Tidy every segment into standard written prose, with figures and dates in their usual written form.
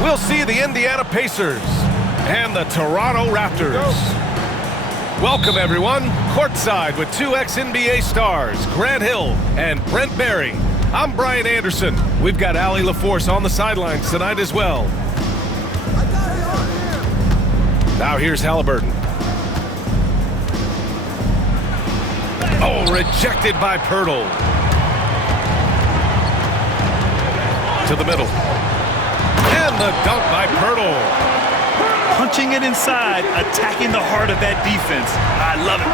we'll see the Indiana Pacers and the Toronto Raptors. Welcome, everyone. Courtside with two ex-NBA stars, Grant Hill and Brent Barry. I'm Brian Anderson. We've got Allie LaForce on the sidelines tonight as well. Now here's Halliburton. Oh, rejected by Poeltl. To the middle. And the dunk by Poeltl. Punching it inside, attacking the heart of that defense. I love it.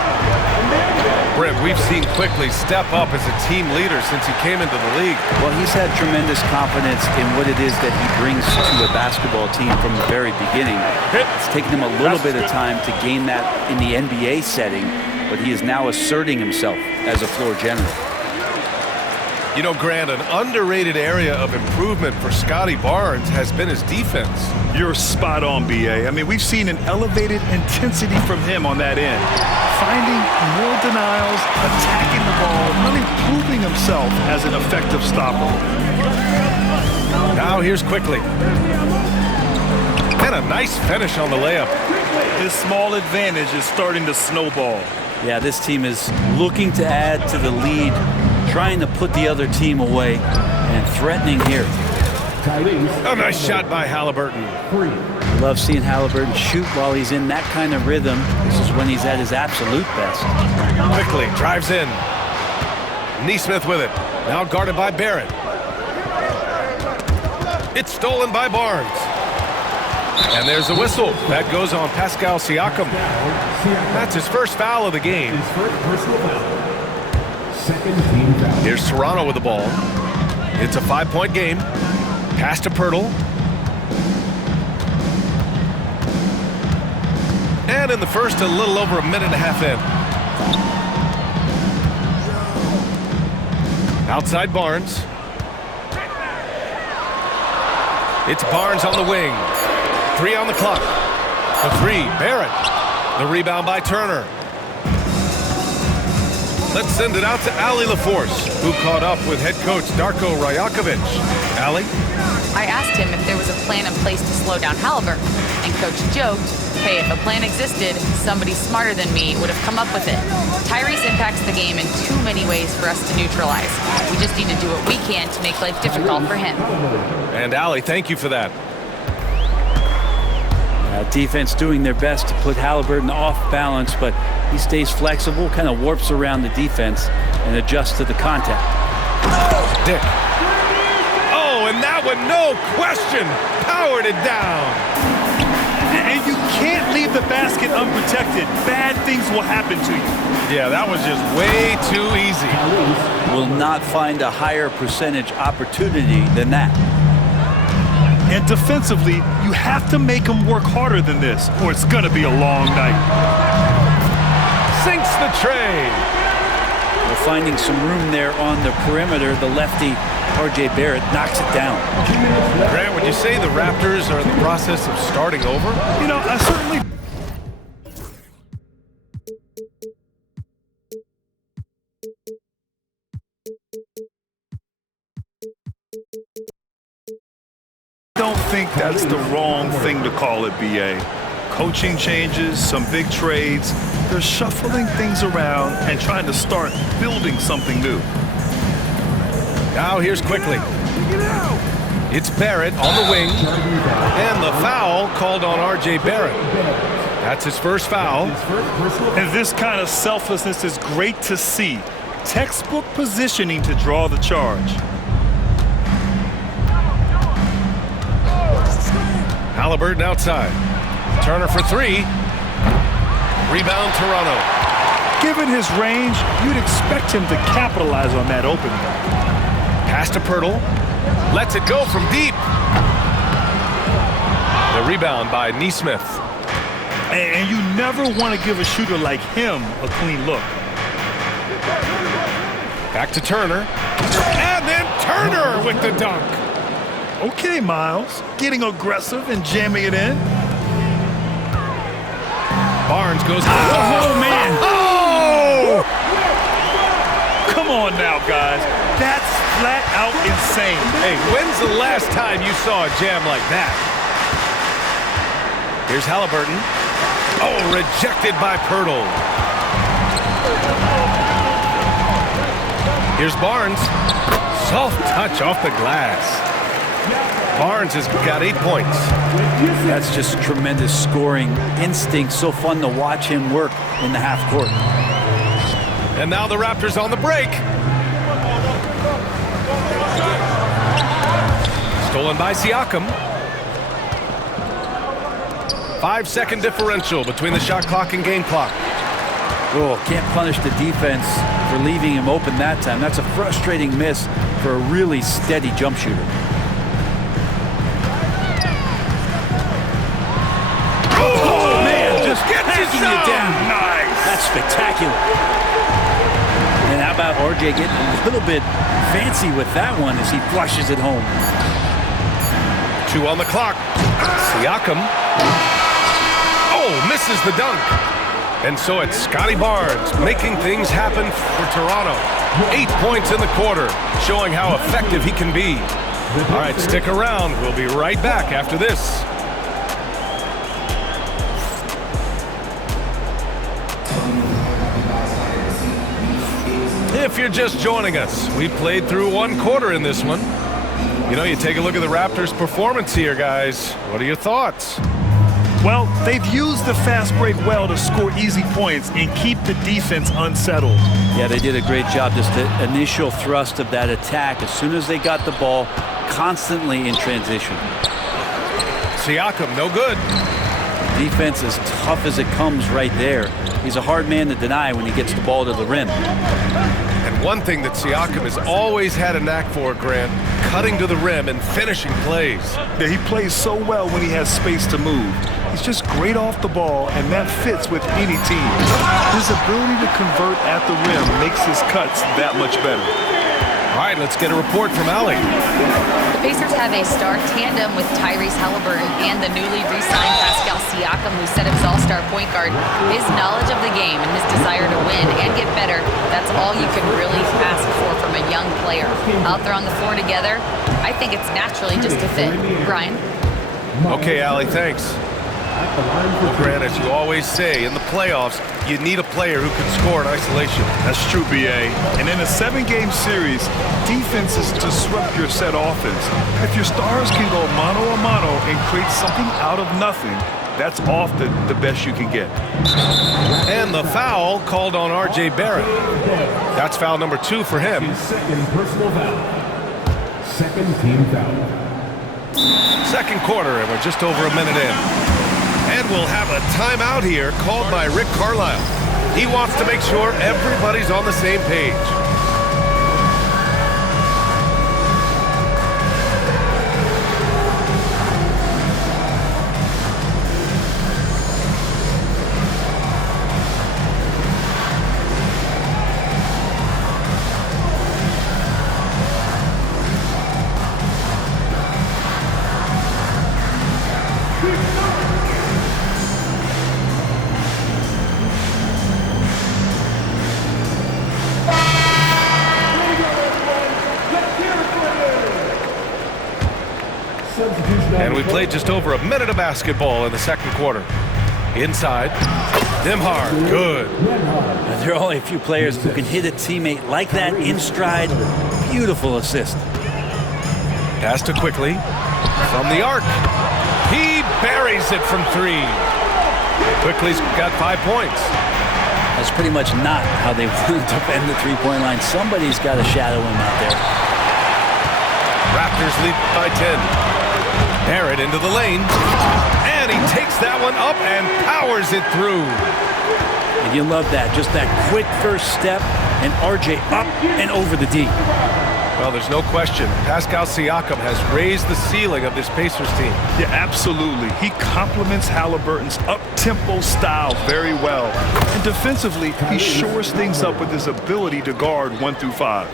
Brent, we've seen Quickley step up as a team leader since he came into the league. Well, he's had tremendous confidence in what it is that he brings to a basketball team from the very beginning. It's taken him a little bit of time to gain that in the NBA setting, but he is now asserting himself as a floor general. You know, Grant, an underrated area of improvement for Scotty Barnes has been his defense. You're spot on, B.A. I mean, we've seen an elevated intensity from him on that end. Finding more denials, attacking the ball, really proving himself as an effective stopper. Now here's Quickley. And a nice finish on the layup. His small advantage is starting to snowball. Yeah, this team is looking to add to the lead, trying to put the other team away, and threatening here. A nice shot by Halliburton. I love seeing Halliburton shoot while he's in that kind of rhythm. This is when he's at his absolute best. Quickley drives in. Nesmith with it. Now guarded by Barrett. It's stolen by Barnes. And there's a whistle. That goes on Pascal Siakam. That's his first foul of the game. Here's Toronto with the ball. It's a 5-point game. Pass to Poeltl. And in the first, a little over a minute and a half in. Outside Barnes. It's Barnes on the wing. 3 on the clock. The 3, Barrett. The rebound by Turner. Let's send it out to Allie LaForce, who caught up with head coach Darko Rajakovic. Allie? I asked him if there was a plan in place to slow down Halliburton, and Coach joked, hey, if a plan existed, somebody smarter than me would have come up with it. Tyrese impacts the game in too many ways for us to neutralize. We just need to do what we can to make life difficult for him. And Allie, thank you for that. Defense doing their best to put Halliburton off balance, but he stays flexible, kind of warps around the defense and adjusts to the contact. Dick. Oh, and that one, no question, powered it down. And you can't leave the basket unprotected. Bad things will happen to you. Yeah, that was just way too easy. Will not find a higher percentage opportunity than that. And defensively, you have to make them work harder than this, or it's going to be a long night. Sinks the tray. We're finding some room there on the perimeter. The lefty, R.J. Barrett, knocks it down. Grant, would you say the Raptors are in the process of starting over? You know, I certainly don't think that's the wrong thing to call it, B.A. Coaching changes, some big trades. They're shuffling things around and trying to start building something new. Now here's Quickley. It's Barrett on the wing. And the foul called on R.J. Barrett. That's his first foul. And this kind of selflessness is great to see. Textbook positioning to draw the charge. Halliburton outside. Turner for 3. Rebound Toronto. Given his range, you'd expect him to capitalize on that opening. Pass to Poeltl. Lets it go from deep. The rebound by Nesmith. And you never want to give a shooter like him a clean look. Back to Turner. And then Turner with the dunk. Okay, Miles, getting aggressive and jamming it in. Barnes goes. Oh, man. Oh! Come on now, guys. That's flat out insane. Hey, when's the last time you saw a jam like that? Here's Halliburton. Oh, rejected by Pirtle. Here's Barnes. Soft touch off the glass. Barnes has got 8 points. That's just tremendous scoring instinct. So fun to watch him work in the half court. And now the Raptors on the break. Stolen by Siakam. 5-second differential between the shot clock and game clock. Oh, can't punish the defense for leaving him open that time. That's a frustrating miss for a really steady jump shooter. Oh, man, just packing it down. Nice. That's spectacular. And how about RJ getting a little bit fancy with that one as he flushes it home. 2 on the clock. Siakam. Oh, misses the dunk. And so it's Scotty Barnes making things happen for Toronto. 8 points in the quarter, showing how effective he can be. All right, stick around. We'll be right back after this. If you're just joining us, we played through 1 quarter in this one. You know, you take a look at the Raptors' performance here, guys. What are your thoughts? Well, they've used the fast break well to score easy points and keep the defense unsettled. Yeah, they did a great job. Just the initial thrust of that attack, as soon as they got the ball, constantly in transition. Siakam, no good. Defense as tough as it comes right there. He's a hard man to deny when he gets the ball to the rim. And one thing that Siakam has always had a knack for, Grant, cutting to the rim and finishing plays. Yeah, he plays so well when he has space to move. He's just great off the ball, and that fits with any team. His ability to convert at the rim makes his cuts that much better. All right, let's get a report from Allie. The Pacers have a star tandem with Tyrese Halliburton and the newly re-signed Pascal Siakam, who set his all-star point guard. His knowledge of the game and his desire to win and get better, that's all you can really ask for from a young player. Out there on the floor together, I think it's naturally just a fit. Brian? Okay, Allie, thanks. Well, Grant, as you always say, in the playoffs, you need a player who can score in isolation. That's true, B.A. And in a 7-game series, defenses disrupt your set offense. If your stars can go mano-a-mano and create something out of nothing, that's often the best you can get. And the foul called on R.J. Barrett. That's foul number 2 for him. His second personal foul. Second team foul. Second quarter, and we're just over a minute in. And we'll have a timeout here called by Rick Carlisle. He wants to make sure everybody's on the same page. And we played just over a minute of basketball in the second quarter. Inside, Nembhard, good. There are only a few players who can hit a teammate like that in stride. Beautiful assist. Pass to Quickly from the arc. He buries it from 3. Quickly's got 5 points. That's pretty much not how they want to defend the three-point line. Somebody's got to shadow him out there. Raptors lead by 10. Barrett into the lane, and he takes that one up and powers it through. And you love that, just that quick first step, and RJ up and over the D. Well, there's no question. Pascal Siakam has raised the ceiling of this Pacers team. Yeah, absolutely. He complements Halliburton's up-tempo style very well. And defensively, he shores things up with his ability to guard 1 through 5.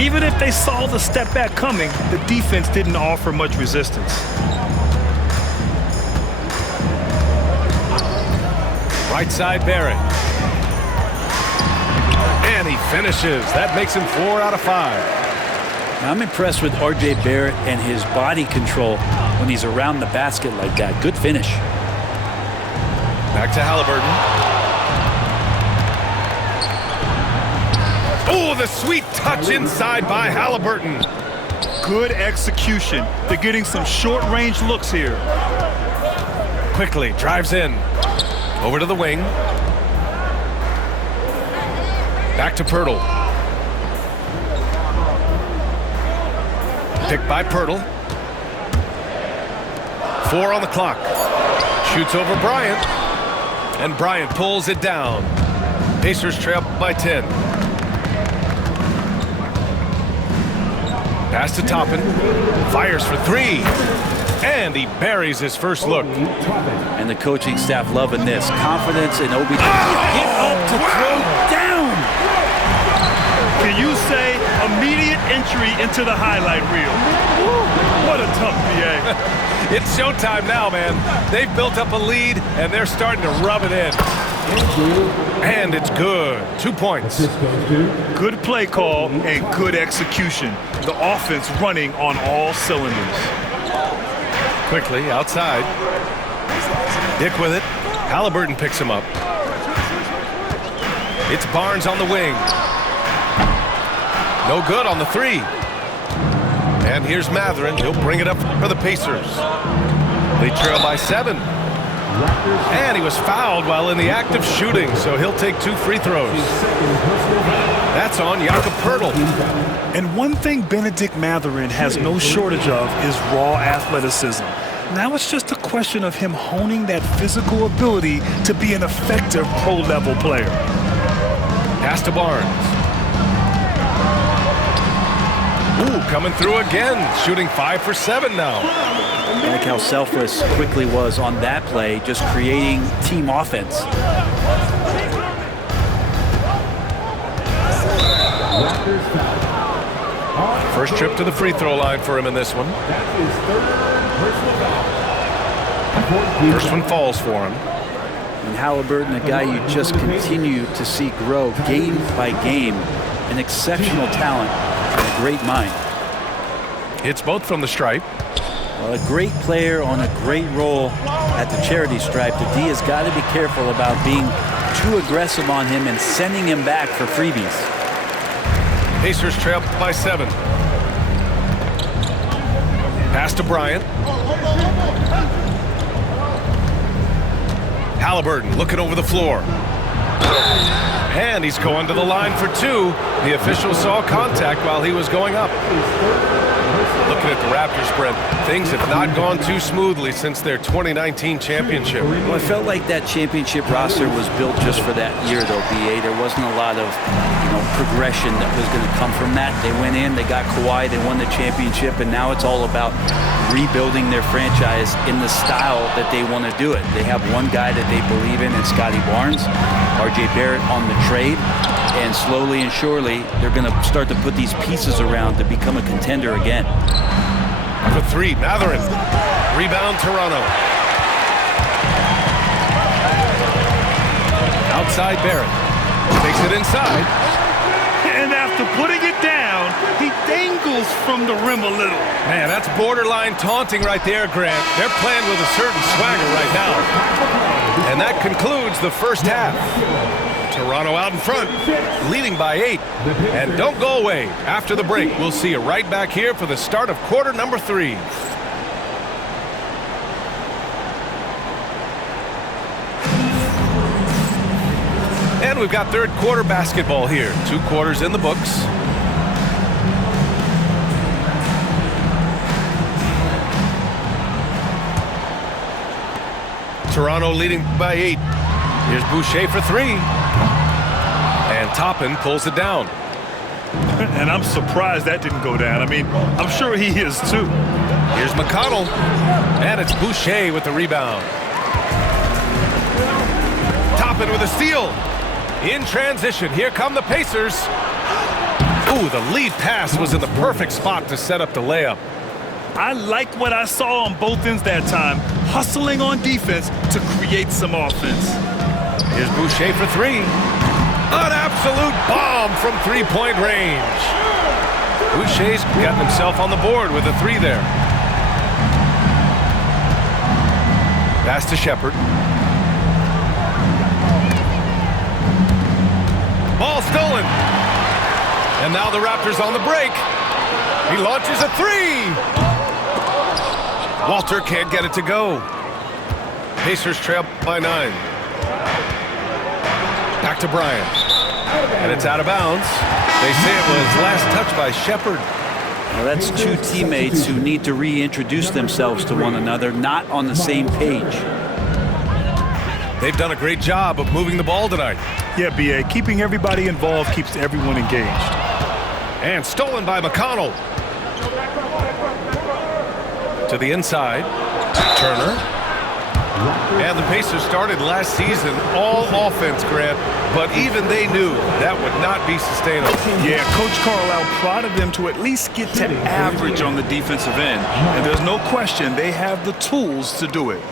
Even if they saw the step back coming, the defense didn't offer much resistance. Right side, Barrett. And he finishes. That makes him 4 out of 5. I'm impressed with R.J. Barrett and his body control when he's around the basket like that. Good finish. Back to Halliburton. Oh, the sweet touch inside by Halliburton. Good execution. They're getting some short-range looks here. Quickly drives in. Over to the wing. Back to Poeltl. Picked by Poeltl. 4 on the clock. Shoots over Bryant. And Bryant pulls it down. Pacers trail by 10. Pass to Toppin. Fires for 3. And he buries his first look. And the coaching staff loving this. Confidence in Obi. Get up to throw down. Can you say immediate entry into the highlight reel? What a tough BA. It's showtime now, man. They've built up a lead, and they're starting to rub it in. And it's good. 2 points. Good play call and good execution. The offense running on all cylinders. Quickly outside. Dick with it. Halliburton picks him up. It's Barnes on the wing. No good on the 3. And here's Mathurin. He'll bring it up for the Pacers. They trail by 7. And he was fouled while in the act of shooting, so he'll take 2 free throws. That's on Jakob Poeltl. And one thing Bennedict Mathurin has no shortage of is raw athleticism. Now it's just a question of him honing that physical ability to be an effective pro-level player. Pass to Barnes. Ooh, coming through again, shooting 5 for 7 now. I like how selfless Quickly was on that play, just creating team offense. First trip to the free throw line for him in this one. First one falls for him. And Halliburton, a guy you just continue to see grow game by game, an exceptional talent and a great mind. Hits both from the stripe. Well, a great player on a great role at the charity stripe. The D has got to be careful about being too aggressive on him and sending him back for freebies. Pacers trail by 7. Pass to Bryant. Halliburton looking over the floor. And he's going to the line for 2. The official saw contact while he was going up. Looking at the Raptors, Brent, things have not gone too smoothly since their 2019 championship. Well, I felt like that championship roster was built just for that year, though, B.A. There wasn't a lot of, progression that was going to come from that. They went in, they got Kawhi, they won the championship, and now it's all about rebuilding their franchise in the style that they want to do it. They have one guy that they believe in, and Scotty Barnes, R.J. Barrett on the trade, and slowly and surely they're going to start to put these pieces around to become a contender again. For 3, Mathurin. Rebound, Toronto. Outside, Barrett. Takes it inside. And after putting it down, he dangles from the rim a little. Man, that's borderline taunting right there, Grant. They're playing with a certain swagger right now. And that concludes the first half. Toronto out in front, leading by 8. And don't go away. After the break, we'll see you right back here for the start of quarter number 3. And we've got third quarter basketball here. 2 quarters in the books. Toronto leading by 8. Here's Boucher for 3. And Toppin pulls it down. And I'm surprised that didn't go down. I mean, I'm sure he is too. Here's McConnell. And it's Boucher with the rebound. Toppin with a steal. In transition, here come the Pacers. Ooh, the lead pass was in the perfect spot to set up the layup. I liked what I saw on both ends that time, hustling on defense to create some offense. Here's Boucher for 3. An absolute bomb from 3-point range. Boucher's gotten himself on the board with a 3 there. Pass to Shepard. Ball stolen. And now the Raptors on the break. He launches a 3. Walter can't get it to go. Pacers trail by 9. Back to Bryant. And it's out of bounds. They say it was last touched by Shepard. Well, that's two teammates who need to reintroduce themselves to one another, not on the same page. They've done a great job of moving the ball tonight. Yeah, B.A. Keeping everybody involved keeps everyone engaged. And stolen by McConnell. To the inside. Turner. And the Pacers started last season all offense, Grant, but even they knew that would not be sustainable. Yeah, Coach Carlisle prodded them to at least get to average on the defensive end. And there's no question they have the tools to do it.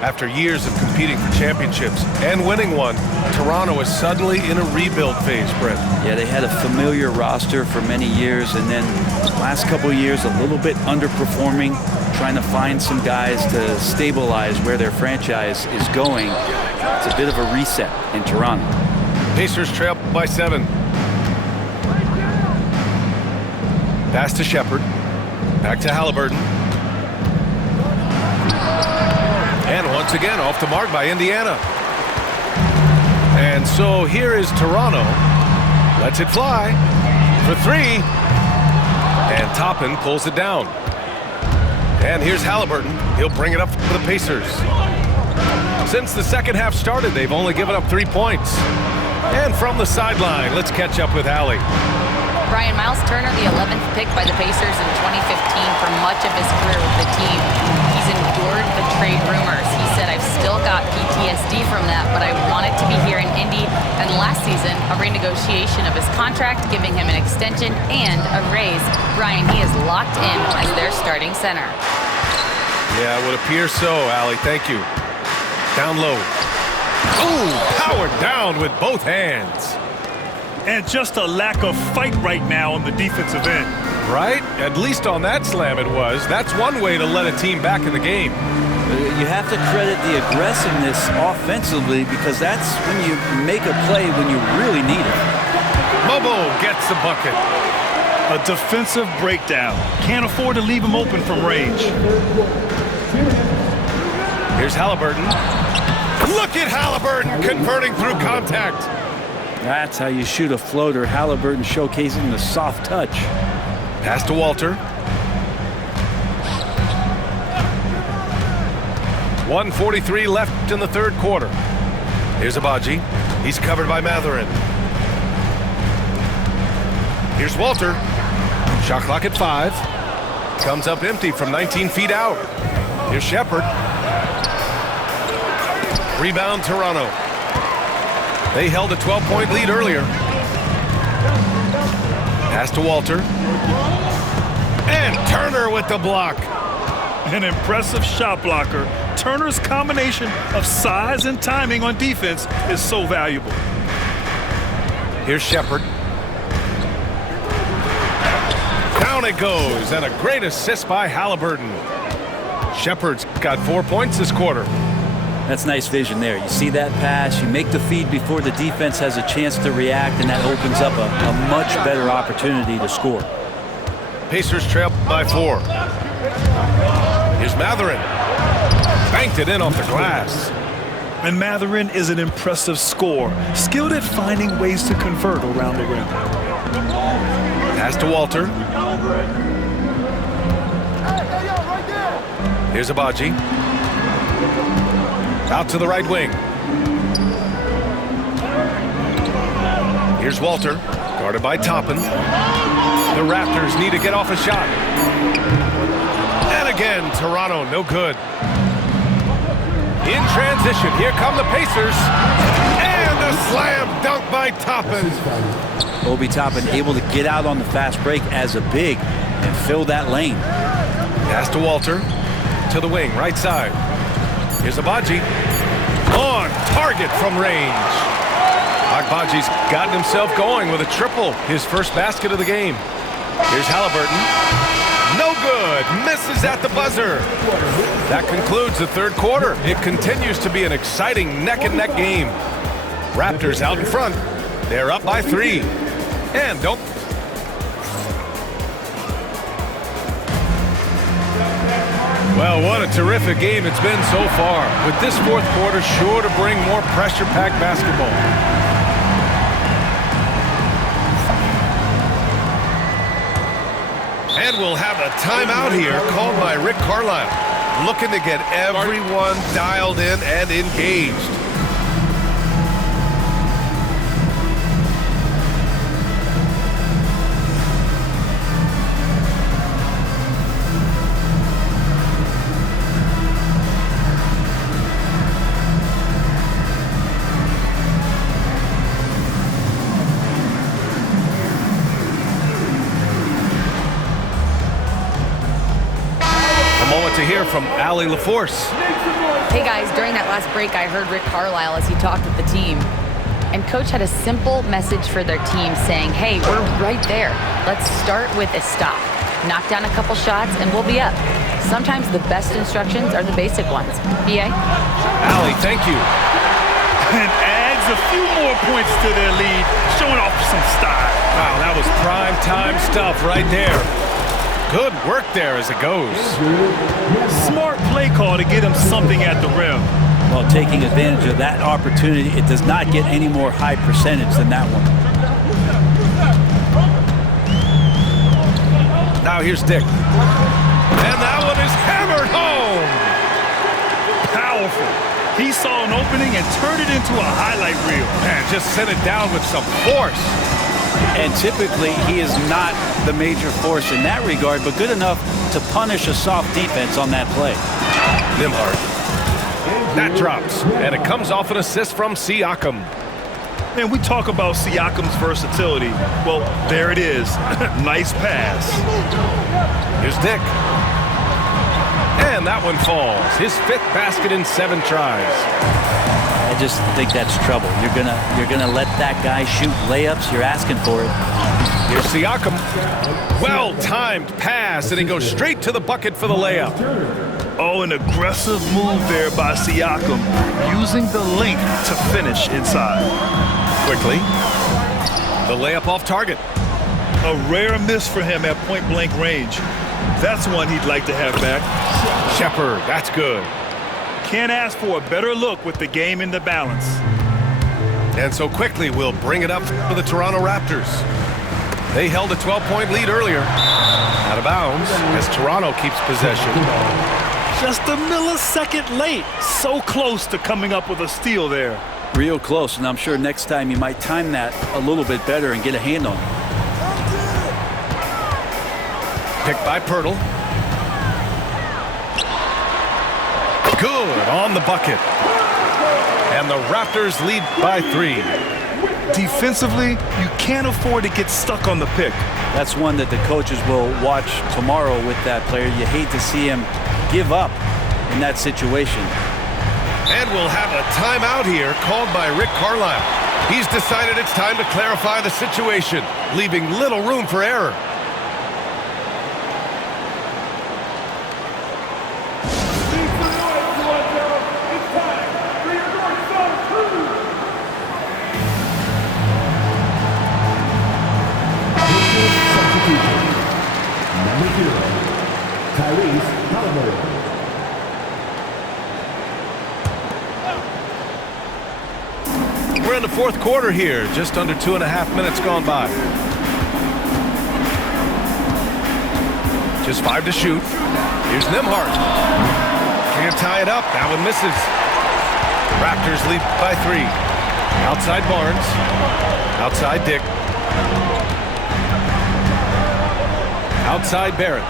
After years of competing for championships and winning one, Toronto is suddenly in a rebuild phase, Brent. Yeah, they had a familiar roster for many years, and then last couple of years a little bit underperforming, trying to find some guys to stabilize where their franchise is going. It's a bit of a reset in Toronto. Pacers trail by 7. Pass to Shepard. Back to Halliburton. And once again, off the mark by Indiana. And so here is Toronto. Lets it fly for 3. And Toppin pulls it down. And here's Halliburton. He'll bring it up for the Pacers. Since the second half started, they've only given up 3 points. And from the sideline, let's catch up with Allie. Brian, Miles Turner, the 11th pick by the Pacers in 2015 for much of his career with the team. He's endured the trade rumors. He said, I've still got PTSD from that, but I wanted to be here in Indy. And last season, a renegotiation of his contract, giving him an extension and a raise. Brian, he is locked in as their starting center. Yeah, it would appear so, Allie. Thank you. Down low. Ooh, powered down with both hands. And just a lack of fight right now on the defensive end. Right? At least on that slam it was. That's one way to let a team back in the game. You have to credit the aggressiveness offensively, because that's when you make a play when you really need it. Mobo gets the bucket. A defensive breakdown. Can't afford to leave him open from range. Here's Halliburton. Look at Halliburton converting through contact. That's how you shoot a floater. Halliburton showcasing the soft touch. Pass to Walter. 1:43 left in the third quarter. Here's Agbaji. He's covered by Mathurin. Here's Walter. Shot clock at 5. Comes up empty from 19 feet out. Here's Shepard. Rebound Toronto. They held a 12-point lead earlier. Pass to Walter. And Turner with the block. An impressive shot blocker. Turner's combination of size and timing on defense is so valuable. Here's Shepard. Down it goes, and a great assist by Halliburton. Shepard's got 4 points this quarter. That's nice vision there. You see that pass, you make the feed before the defense has a chance to react, and that opens up a much better opportunity to score. Pacers trail by 4. Here's Mathurin. Banked it in off the glass. And Mathurin is an impressive scorer, skilled at finding ways to convert around the rim. Pass to Walter. Here's Agbaji. Out to the right wing. Here's Walter, guarded by Toppin. The Raptors need to get off a shot. And again, Toronto, no good. In transition, here come the Pacers. And a slam dunk by Toppin. Obi Toppin able to get out on the fast break as a big and fill that lane. Pass to Walter. To the wing, right side. Here's Agbaji. On target from range. Agbaji's gotten himself going with a triple, his first basket of the game. Here's Halliburton. No good. Misses at the buzzer. That concludes the third quarter. It continues to be an exciting neck-and-neck game. Raptors out in front. They're up by 3. And don't... Well, what a terrific game it's been so far. With this fourth quarter sure to bring more pressure-packed basketball. And we'll have a timeout here called by Rick Carlisle. Looking to get everyone dialed in and engaged. To hear from Allie LaForce. Hey guys, during that last break, I heard Rick Carlisle as he talked with the team. And Coach had a simple message for their team saying, hey, we're right there. Let's start with a stop. Knock down a couple shots and we'll be up. Sometimes the best instructions are the basic ones. B.A.? Allie, thank you. And adds a few more points to their lead, showing off some style. Wow, that was prime time stuff right there. Good work there as it goes. Smart play call to get him something at the rim. Well, taking advantage of that opportunity, it does not get any more high percentage than that one. Now here's Dick. And that one is hammered home. Powerful. He saw an opening and turned it into a highlight reel. Man, just sent it down with some force. And typically, he is not the major force in that regard, but good enough to punish a soft defense on that play. Nembhard. That drops, and it comes off an assist from Siakam. And we talk about Siakam's versatility. Well, there it is. Nice pass. Here's Dick. And that one falls. His 5th basket in 7 tries. I just think that's trouble. You're gonna let that guy shoot layups. You're asking for it. Here's Siakam. Well-timed pass, and he goes straight to the bucket for the layup. Oh, an aggressive move there by Siakam, using the length to finish inside. Quickly, the layup off target. A rare miss for him at point-blank range. That's one he'd like to have back. Shepard, that's good. Can't ask for a better look with the game in the balance. And so quickly, we'll bring it up for the Toronto Raptors. They held a 12-point lead earlier. Out of bounds as Toronto keeps possession. Just a millisecond late. So close to coming up with a steal there. Real close, and I'm sure next time you might time that a little bit better and get a hand on it. Picked by Pirtle. Good on the bucket. And the Raptors lead by 3. Defensively, you can't afford to get stuck on the pick. That's one that the coaches will watch tomorrow with that player. You hate to see him give up in that situation. And we'll have a timeout here called by Rick Carlisle. He's decided it's time to clarify the situation, leaving little room for error. Tyrese Halliburton. We're in the fourth quarter here, just under 2.5 minutes gone by. Just 5 to shoot. Here's Nembhard. Can't tie it up. That one misses. Raptors lead by 3. Outside Barnes. Outside Dick. Outside Barrett.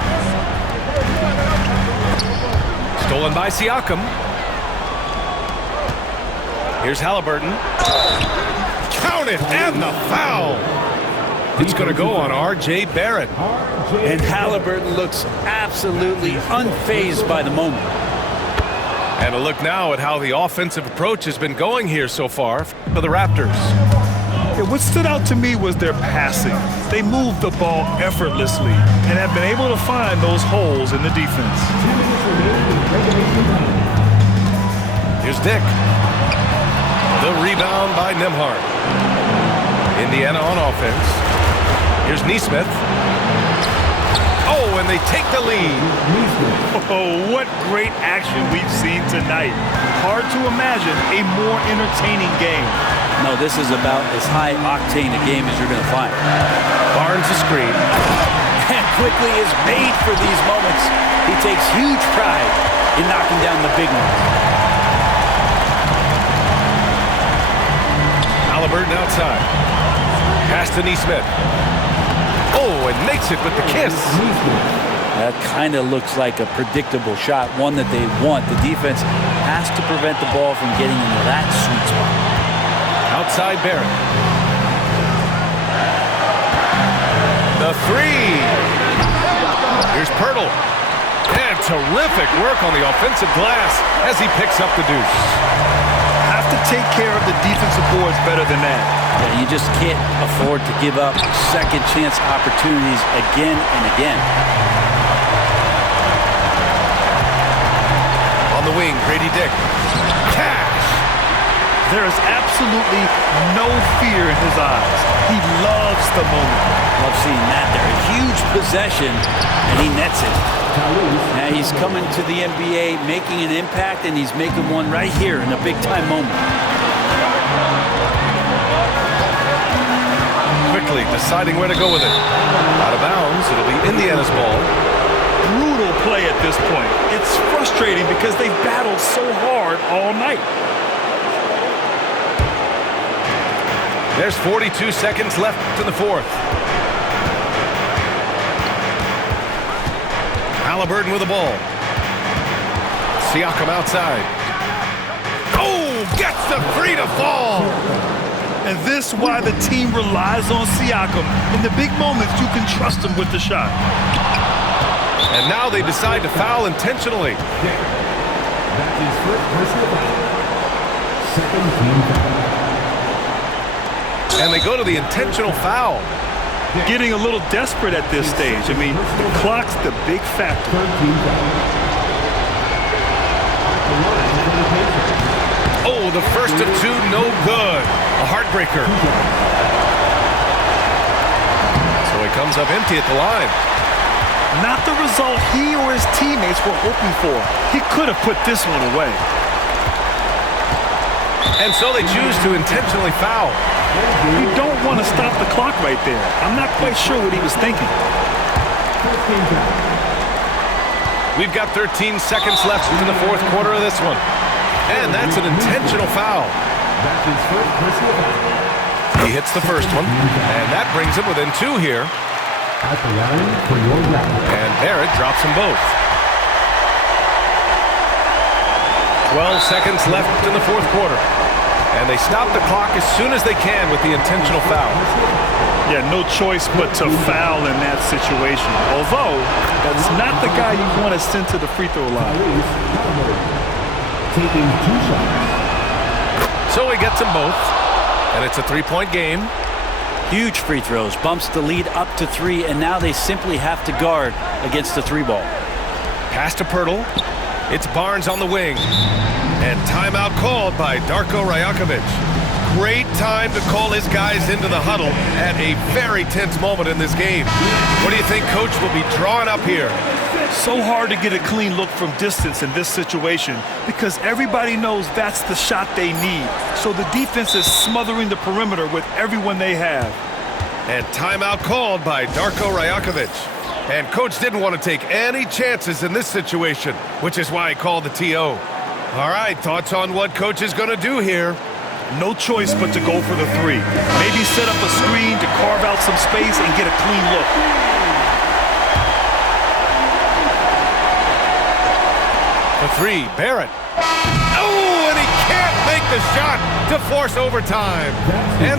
Stolen by Siakam. Here's Halliburton. Count it, and the foul. It's going to go on R.J. Barrett. And Halliburton looks absolutely unfazed by the moment. And a look now at how the offensive approach has been going here so far for the Raptors. Yeah, what stood out to me was their passing. They moved the ball effortlessly and have been able to find those holes in the defense. Here's Dick. The rebound by Nembhard. Indiana on offense. Here's Nesmith. Oh, and they take the lead. Oh, what great action we've seen tonight. Hard to imagine a more entertaining game. No, this is about as high-octane a game as you're going to find. Barnes a screen. And quickly is made for these moments. He takes huge pride in knocking down the big ones. Halliburton outside. Pass to Nesmith. Oh, and makes it with the kiss. That kind of looks like a predictable shot, one that they want. The defense has to prevent the ball from getting into that sweet spot. Outside Barrett. The three. Here's Pirtle. And terrific work on the offensive glass as he picks up the deuce. Have to take care of the defensive boards better than that. Yeah, you just can't afford to give up second chance opportunities again and again. On the wing, Grady Dick. Cash. There is absolutely no fear in his eyes. He loves the moment. Love seeing that there. A huge possession, and he nets it. Now he's coming to the NBA, making an impact, and he's making one right here in a big-time moment. Quickly deciding where to go with it. Out of bounds, it'll be Indiana's ball. Brutal play at this point. It's frustrating because they've battled so hard all night. There's 42 seconds left in the fourth. Halliburton with the ball. Siakam outside. Oh, gets the three to fall. And this is why the team relies on Siakam. In the big moments, you can trust him with the shot. And now they decide to foul intentionally. That's his first personal foul. Second team foul. And they go to the intentional foul. Getting a little desperate at this stage. I mean, the clock's the big factor. Third team foul. The line for the Pacers. Oh, the first of two, no good. A heartbreaker. So he comes up empty at the line. Not the result he or his teammates were hoping for. He could have put this one away. And so they choose to intentionally foul. You don't want to stop the clock right there. I'm not quite sure what he was thinking. First team foul. We've got 13 seconds left in the fourth quarter of this one. And that's an intentional foul. That's his first personal foul. He hits the first one, and that brings him within two here. At the line for your Raptors. And Barrett drops them both. 12 seconds left in the fourth quarter. And they stop the clock as soon as they can with the intentional foul. Yeah, no choice but to foul in that situation. Although, that's not the guy you want to send to the free throw line. Taking 2 shots. So he gets them both. And it's a three-point game. Huge free throws, bumps the lead up to 3, and now they simply have to guard against the 3-ball. Pass to Pirtle. It's Barnes on the wing. And timeout called by Darko Rajakovic. Great time to call his guys into the huddle at a very tense moment in this game. What do you think Coach will be drawing up here? So hard to get a clean look from distance in this situation because everybody knows that's the shot they need. So the defense is smothering the perimeter with everyone they have. And timeout called by Darko Rajakovic. And Coach didn't want to take any chances in this situation, which is why he called the TO. All right, thoughts on what Coach is going to do here? No choice but to go for the 3. Maybe set up a screen to carve out some space and get a clean look. The 3, Barrett. Oh, and he can't make the shot to force overtime. And